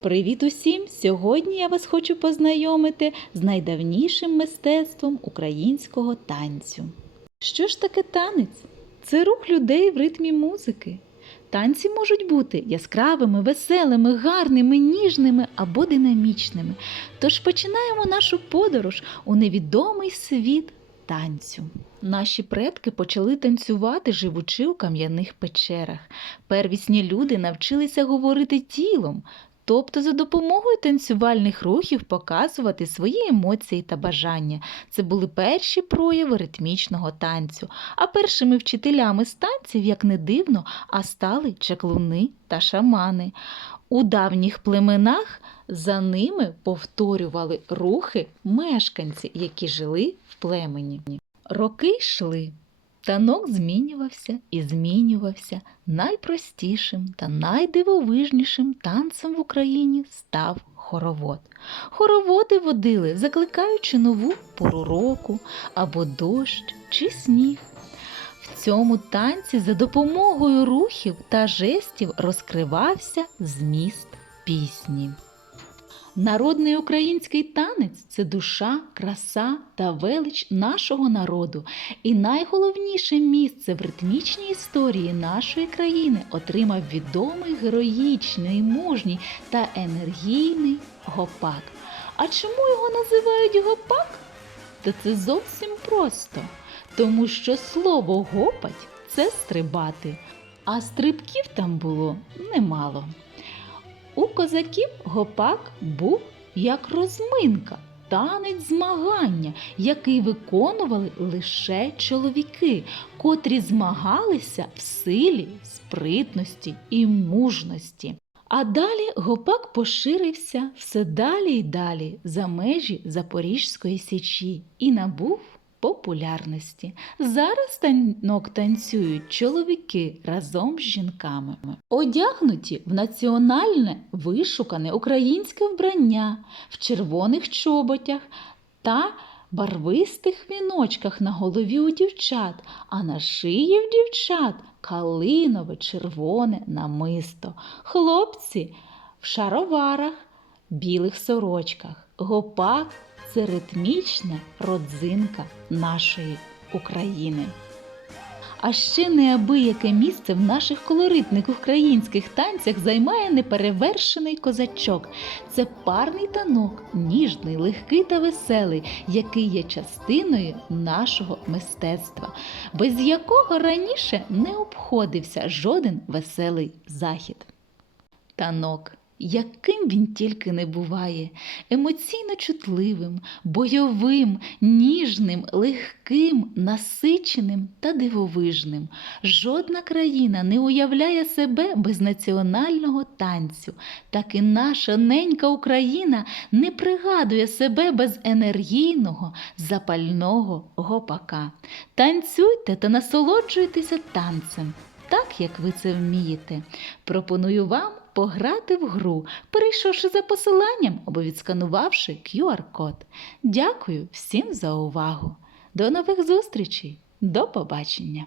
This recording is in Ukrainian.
Привіт усім! Сьогодні я вас хочу познайомити з найдавнішим мистецтвом українського танцю. Що ж таке танець? Це рух людей в ритмі музики. Танці можуть бути яскравими, веселими, гарними, ніжними або динамічними. Тож починаємо нашу подорож у невідомий світ танцю. Наші предки почали танцювати, живучи у кам'яних печерах. Первісні люди навчилися говорити тілом, тобто за допомогою танцювальних рухів показувати свої емоції та бажання. Це були перші прояви ритмічного танцю. А першими вчителями з танців, як не дивно, а стали чаклуни та шамани. У давніх племенах за ними повторювали рухи мешканці, які жили в племені. Роки йшли. Танок змінювався і змінювався. Найпростішим та найдивовижнішим танцем в Україні став хоровод. Хороводи водили, закликаючи нову пору року або дощ чи сніг. В цьому танці за допомогою рухів та жестів розкривався зміст пісні. Народний український танець це душа, краса та велич нашого народу. І найголовніше місце в ритмічній історії нашої країни отримав відомий героїчний, мужній та енергійний гопак. А чому його називають гопак? Та це зовсім просто, тому що слово гопать це стрибати, а стрибків там було немало. У козаків гопак був як розминка, танець змагання, який виконували лише чоловіки, котрі змагалися в силі, спритності і мужності. А далі гопак поширився все далі й далі за межі Запорізької січі і набув популярності. Зараз танок танцюють чоловіки разом з жінками, одягнуті в національне вишукане українське вбрання в червоних чоботях та барвистих віночках на голові у дівчат, а на шиї в дівчат калинове червоне намисто. Хлопці в шароварах, білих сорочках, гопак це ритмічна родзинка нашої України. А ще неабияке місце в наших колоритних українських танцях займає неперевершений козачок. Це парний танок, ніжний, легкий та веселий, який є частиною нашого мистецтва, без якого раніше не обходився жоден веселий захід. Танок яким він тільки не буває, емоційно чутливим, бойовим, ніжним, легким, насиченим та дивовижним. Жодна країна не уявляє себе без національного танцю, так і наша ненька Україна не пригадує себе без енергійного, запального гопака. Танцюйте та насолоджуйтеся танцем. Так, як ви це вмієте, пропоную вам пограти в гру, перейшовши за посиланням або відсканувавши QR-код. Дякую всім за увагу. До нових зустрічей. До побачення!